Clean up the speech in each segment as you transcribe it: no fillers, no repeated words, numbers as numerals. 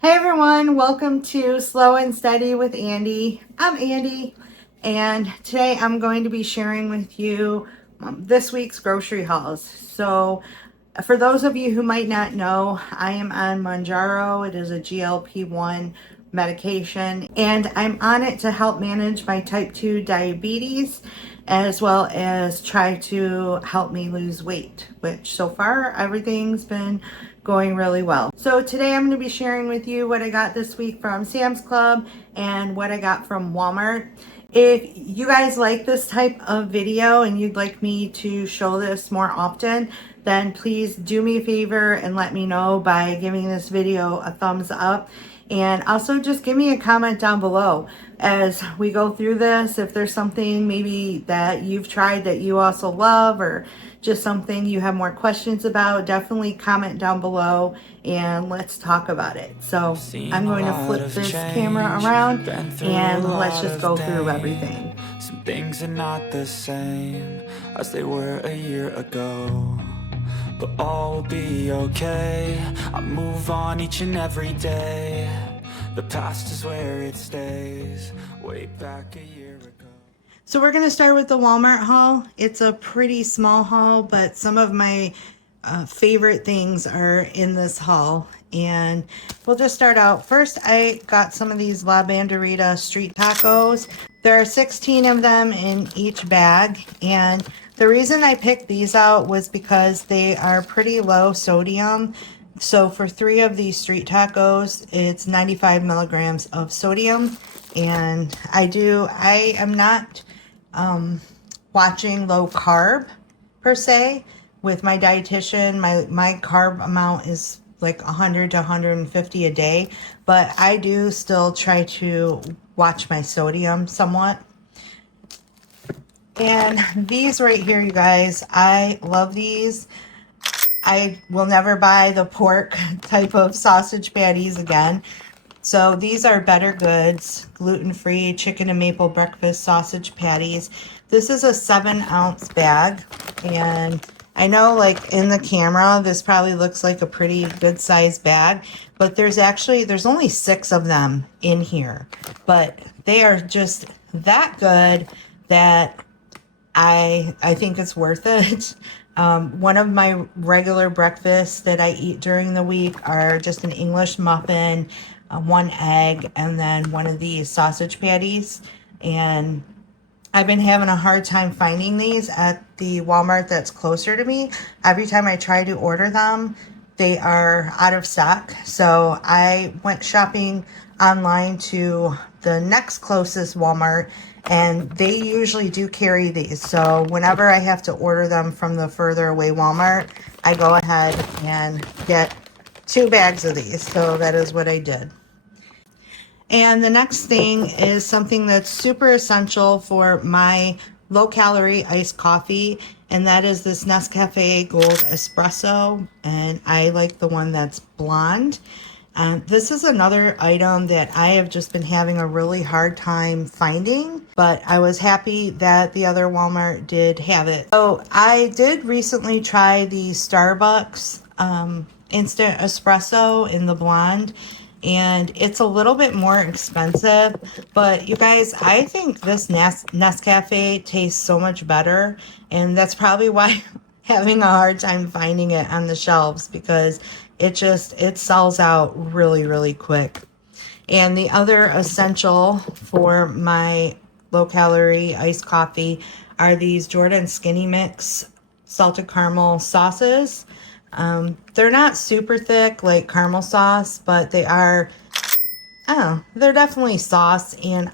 Hey everyone, welcome to Slow and Steady with Andi. I'm Andi, and today I'm going to be sharing with you this week's grocery hauls. So, for those of you who might not know, I am on Mounjaro. It is a GLP-1 medication, and I'm on it to help manage my type 2 diabetes as well as try to help me lose weight, which so far everything's been going really well. So today I'm going to be sharing with you what I got this week from Sam's Club and what I got from Walmart. If you guys like this type of video and you'd like me to show this more often, then please do me a favor and let me know by giving this video a thumbs up. And also just give me a comment down below as we go through this. If there's something maybe that you've tried that you also love, or just something you have more questions about, definitely comment down below and let's talk about it. So I'm going to flip this camera around and let's just go through everything. Some things are not the same as they were a year ago, but all will be okay. I move on each and every day. The past is where it stays, way back a year ago. So we're going to start with the Walmart haul. It's a pretty small haul, but some of my favorite things are in this haul. And we'll just start out. First, I got some of these La Banderita street tacos. There are 16 of them in each bag. And the reason I picked these out was because they are pretty low sodium. So for 3 of these street tacos, it's 95 milligrams of sodium. And I am not watching low carb per se. With my dietitian, my carb amount is like 100 to 150 a day, but I do still try to watch my sodium somewhat. And these right here, you guys, I love these. I will never buy the pork type of sausage patties again. So these are Better Goods, gluten-free chicken and maple breakfast sausage patties. This is a 7-ounce bag, and I know like in the camera, this probably looks like a pretty good sized bag, but there's only 6 of them in here, but they are just that good that I think it's worth it. One of my regular breakfasts that I eat during the week are just an English muffin, 1 egg, and then one of these sausage patties. And I've been having a hard time finding these at the Walmart that's closer to me. Every time I try to order them, they are out of stock. So I went shopping online to the next closest Walmart, and they usually do carry these. So whenever I have to order them from the further away Walmart, I go ahead and get 2 bags of these. So that is what I did. And the next thing is something that's super essential for my low-calorie iced coffee, and that is this Nescafe Gold Espresso, and I like the one that's blonde. This is another item that I have just been having a really hard time finding, but I was happy that the other Walmart did have it. So I did recently try the Starbucks instant espresso in the blonde, and it's a little bit more expensive, but you guys, I think this Nescafe tastes so much better, and that's probably why I'm having a hard time finding it on the shelves, because it sells out really quick. And the other essential for my low calorie iced coffee are these Jordan Skinny Mix salted caramel sauces. They're not super thick like caramel sauce, but they're definitely sauce. And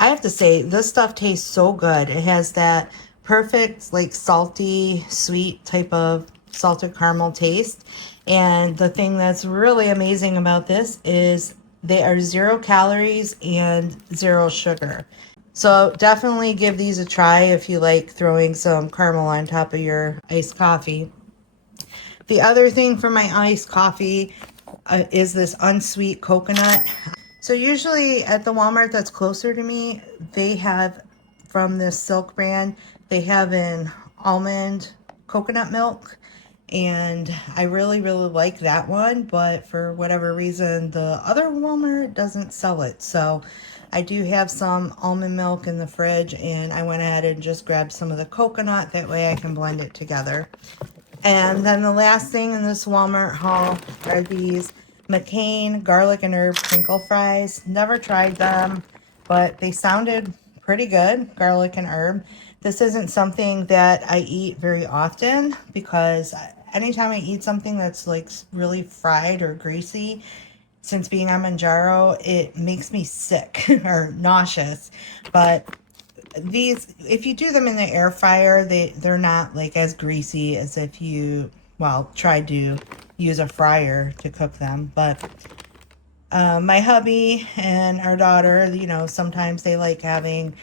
I have to say, this stuff tastes so good. It has that perfect, like salty, sweet type of salted caramel taste. And the thing that's really amazing about this is they are 0 calories and 0 sugar. So definitely give these a try if you like throwing some caramel on top of your iced coffee. The other thing for my iced coffee is this unsweet coconut. So usually at the Walmart that's closer to me, they have, from this Silk brand, they have an almond coconut milk. and I really, really like that one, but for whatever reason, the other Walmart doesn't sell it. So I do have some almond milk in the fridge, and I went ahead and just grabbed some of the coconut. That way I can blend it together. And then the last thing in this Walmart haul are these McCain garlic and herb crinkle fries. Never tried them, but they sounded pretty good, garlic and herb. This isn't something that I eat very often because anytime I eat something that's like really fried or greasy, since being on Mounjaro, it makes me sick or nauseous. But these, if you do them in the air fryer, they're not like as greasy as if you, well, tried to use a fryer to cook them. But my hubby and our daughter, you know, sometimes they like having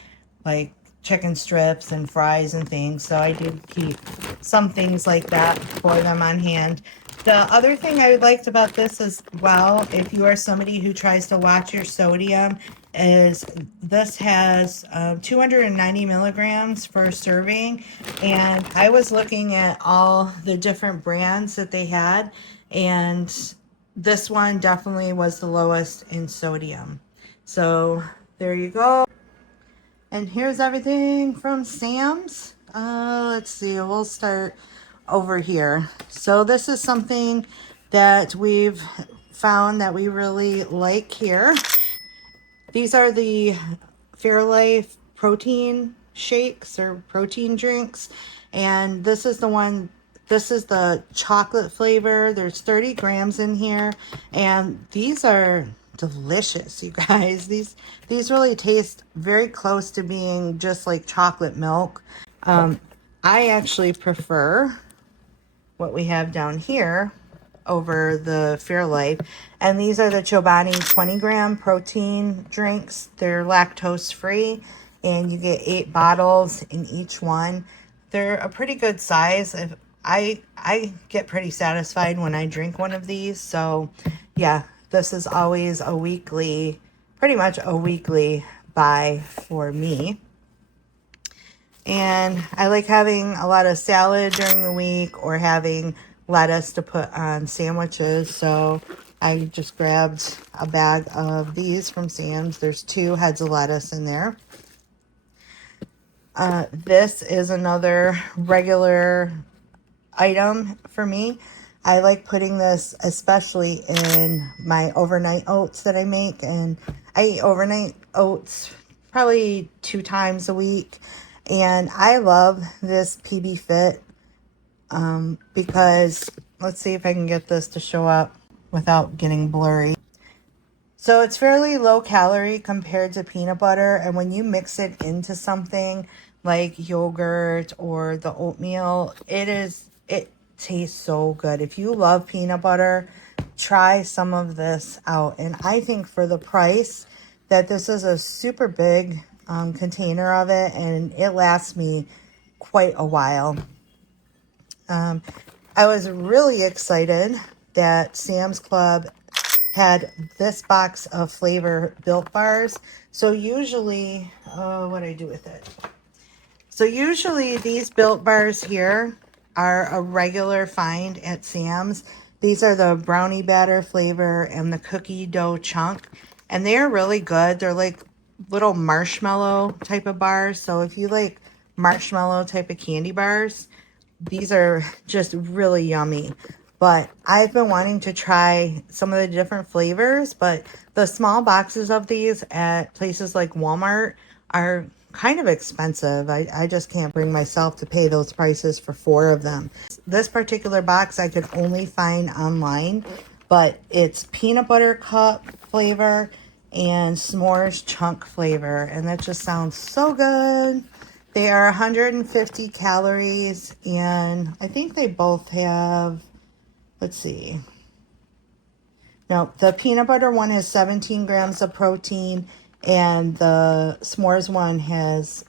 like chicken strips and fries and things, so I do keep some things like that for them on hand. The other thing I liked about this as well, if you are somebody who tries to watch your sodium, is this has 290 milligrams per serving. And I was looking at all the different brands that they had, and this one definitely was the lowest in sodium. So there you go. And here's everything from Sam's. Let's see, we'll start over here. So this is something that we've found that we really like here. These are the Fairlife protein shakes or protein drinks. And this is the one, this is the chocolate flavor. There's 30 grams in here. And these are delicious, you guys. These really taste very close to being just like chocolate milk. I actually prefer what we have down here over the Fairlife. And these are the Chobani 20-gram protein drinks. They're lactose free, and you get 8 bottles in each one. They're a pretty good size. If I get pretty satisfied when I drink one of these. So yeah, this is always a weekly, pretty much a weekly buy for me. And I like having a lot of salad during the week or having lettuce to put on sandwiches. So I just grabbed a bag of these from Sam's. There's 2 heads of lettuce in there. This is another regular item for me. I like putting this especially in my overnight oats that I make. And I eat overnight oats probably 2 times a week. And I love this PB Fit because, let's see if I can get this to show up without getting blurry. So it's fairly low calorie compared to peanut butter. And when you mix it into something like yogurt or the oatmeal, it tastes so good. If you love peanut butter, try some of this out. And I think for the price that this is a super big container of it, and it lasts me quite a while. I was really excited that Sam's Club had this box of flavor Built Bars. So usually, what do I do with it? So usually these Built Bars here are a regular find at Sam's. These are the brownie batter flavor and the cookie dough chunk, and they are really good. They're like little marshmallow type of bars. So if you like marshmallow type of candy bars, these are just really yummy. But I've been wanting to try some of the different flavors, but the small boxes of these at places like Walmart are kind of expensive. I just can't bring myself to pay those prices for 4 of them. This particular box I could only find online, but it's peanut butter cup flavor and s'mores chunk flavor, and that just sounds so good. They are 150 calories, and I think they both have, let's see. No, the peanut butter one has 17 grams of protein, and the s'mores one has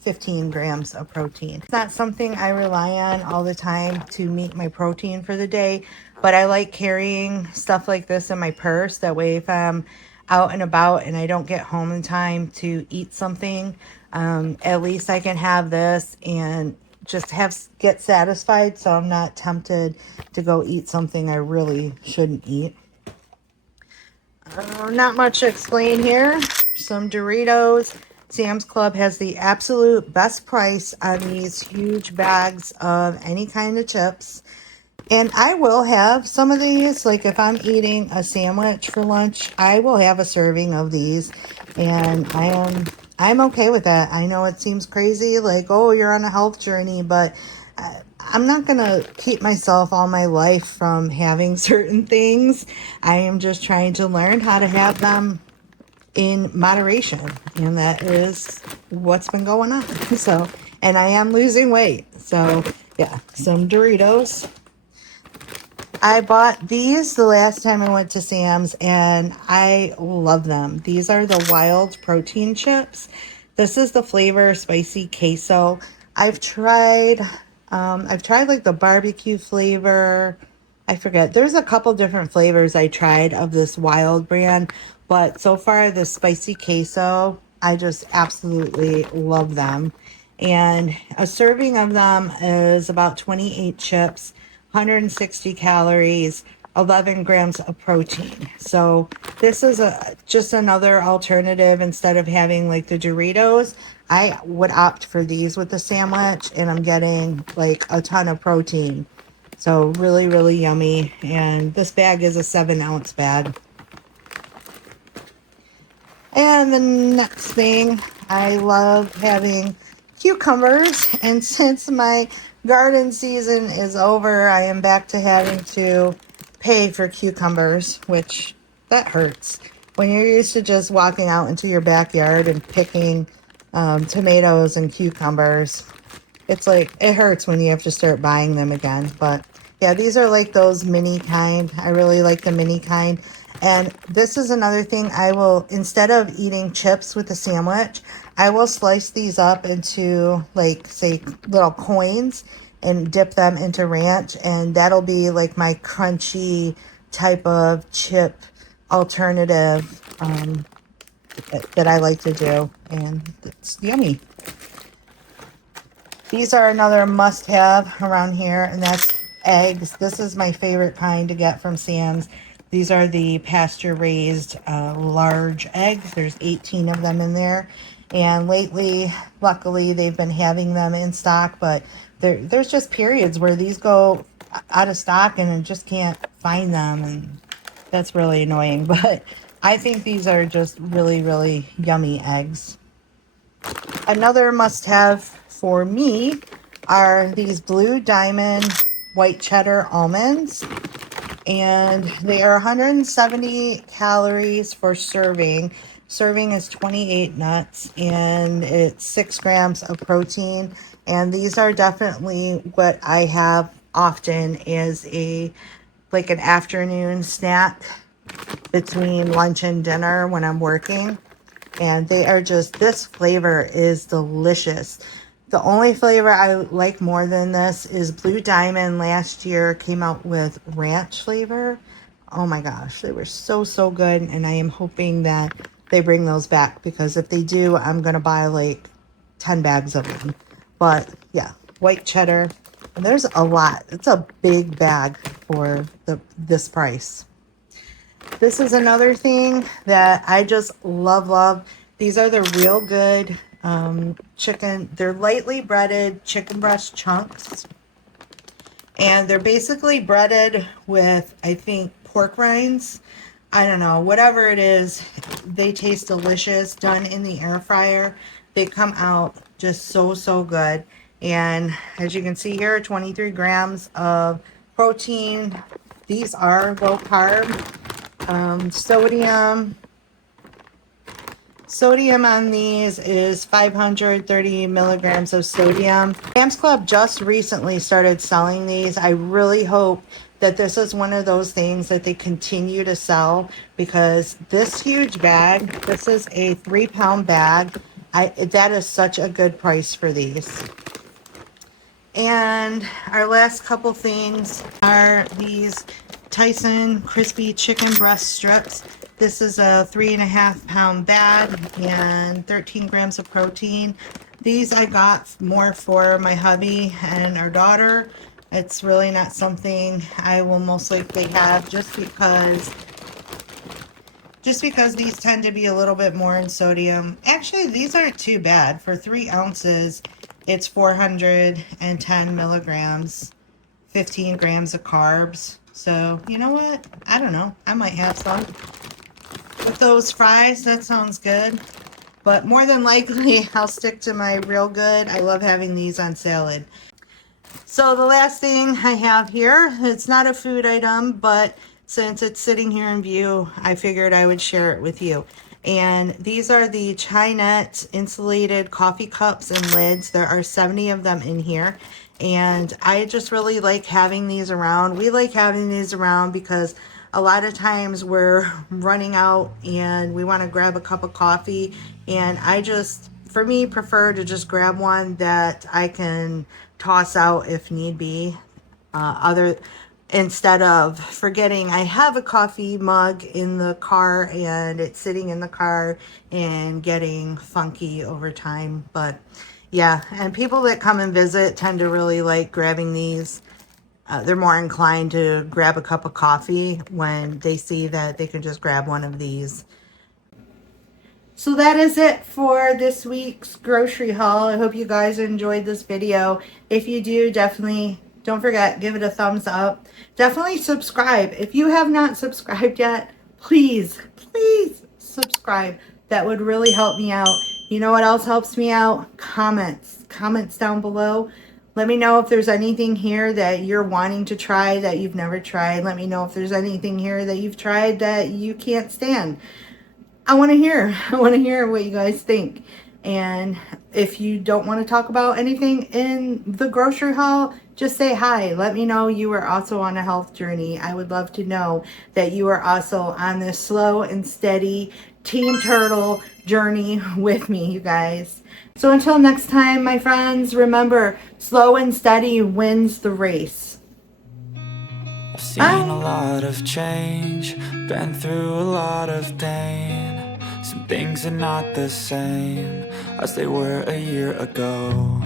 15 grams of protein. It's not something I rely on all the time to meet my protein for the day, but I like carrying stuff like this in my purse. That way, if I'm out and about and I don't get home in time to eat something, at least I can have this and just get satisfied, so I'm not tempted to go eat something I really shouldn't eat. Not much to explain here. Some Doritos. Sam's Club has the absolute best price on these huge bags of any kind of chips. And I will have some of these, like if I'm eating a sandwich for lunch, I will have a serving of these. And I'm okay with that. I know it seems crazy, like, oh, you're on a health journey, but I'm not going to keep myself all my life from having certain things. I am just trying to learn how to have them in moderation, and that is what's been going on. So, and I am losing weight. So, yeah, some Doritos. I bought these the last time I went to Sam's, and I love them. These are the wild protein chips. This is the flavor spicy queso. I've tried like the barbecue flavor. I forget. There's a couple different flavors I tried of this wild brand, but so far the spicy queso, I just absolutely love them. And a serving of them is about 28 chips, 160 calories, 11 grams of protein. So this is just another alternative. Instead of having like the Doritos, I would opt for these with the sandwich, and I'm getting like a ton of protein. So really, really yummy. And this bag is a 7-ounce bag. And the next thing, I love having cucumbers. And since my garden season is over, I am back to having to pay for cucumbers, which that hurts. When you're used to just walking out into your backyard and picking tomatoes and cucumbers, it's like, it hurts when you have to start buying them again. But yeah, these are like those mini kind. I really like the mini kind. And this is another thing. I will, instead of eating chips with a sandwich, I will slice these up into like, say, little coins and dip them into ranch. And that'll be like my crunchy type of chip alternative that I like to do. And it's yummy. These are another must-have around here, and that's eggs. This is my favorite kind to get from Sam's. These are the pasture-raised large eggs. There's 18 of them in there. And lately, luckily, they've been having them in stock, but there's just periods where these go out of stock and I just can't find them, and that's really annoying. But I think these are just really, really yummy eggs. Another must-have for me are these Blue Diamond white cheddar almonds, and they are 170 calories for serving. Serving is 28 nuts, and it's 6 grams of protein. And these are definitely what I have often as like an afternoon snack between lunch and dinner when I'm working. And they are just, this flavor is delicious. The only flavor I like more than this is Blue Diamond last year came out with ranch flavor. Oh my gosh, they were so, so good. And I am hoping that they bring those back, because if they do, I'm going to buy like 10 bags of them. But yeah, white cheddar. And there's a lot. It's a big bag for this price. This is another thing that I just love. These are the Real Good chicken. They're lightly breaded chicken breast chunks. And they're basically breaded with, I think, pork rinds. I don't know, whatever it is. They taste delicious, done in the air fryer. They come out just so, so good. And as you can see here, 23 grams of protein. These are low carb. Sodium on these is 530 milligrams of sodium. Sam's Club just recently started selling these. I really hope that this is one of those things that they continue to sell, because this huge bag, this is a 3-pound bag. That is such a good price for these. And our last couple things are these Tyson crispy chicken breast strips. This is a 3.5-pound bag and 13 grams of protein. These I got more for my hubby and our daughter. It's really not something I will most likely have just because these tend to be a little bit more in sodium. Actually, these aren't too bad. For 3 ounces, it's 410 milligrams, 15 grams of carbs. So, you know what? I don't know. I might have some. With those fries, that sounds good. But more than likely, I'll stick to my Real Good. I love having these on salad. So the last thing I have here, it's not a food item, but since it's sitting here in view, I figured I would share it with you. And these are the Chinet insulated coffee cups and lids. There are 70 of them in here. And I just really like having these around. We like having these around because a lot of times we're running out and we want to grab a cup of coffee. And I just, for me, prefer to just grab one that I can toss out if need be. Instead of forgetting I have a coffee mug in the car and it's sitting in the car and getting funky over time. But yeah, and people that come and visit tend to really like grabbing these. They're more inclined to grab a cup of coffee when they see that they can just grab one of these. So that is it for this week's grocery haul. I hope you guys enjoyed this video. If you do, definitely don't forget, give it a thumbs up. Definitely subscribe. If you have not subscribed yet, please subscribe. That would really help me out. You know what else helps me out? Comments down below. Let me know if there's anything here that you're wanting to try that you've never tried. Let me know if there's anything here that you've tried that you can't stand. I want to hear what you guys think. And if you don't want to talk about anything in the grocery haul, just say hi. Let me know you are also on a health journey. I would love to know that you are also on this slow and steady Team Turtle journey with me, you guys. So until next time, my friends, remember, slow and steady wins the race. I've seen a lot of change, been through a lot of pain. Some things are not the same as they were a year ago,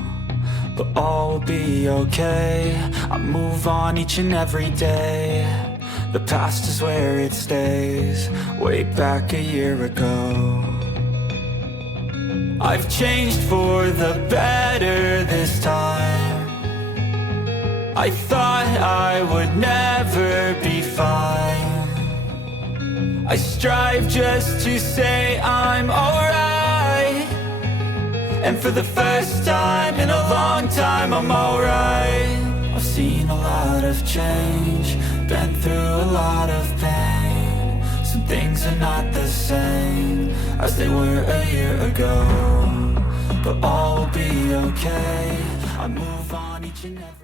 but all will be okay. I move on each and every day. The past is where it stays, way back a year ago. I've changed for the better this time. I thought I would never be fine. I strive just to say I'm alright, and for the first time in a long time I'm alright. I've seen a lot of change, been through a lot of pain. Some things are not the same as they were a year ago, but all will be okay. I move on each and every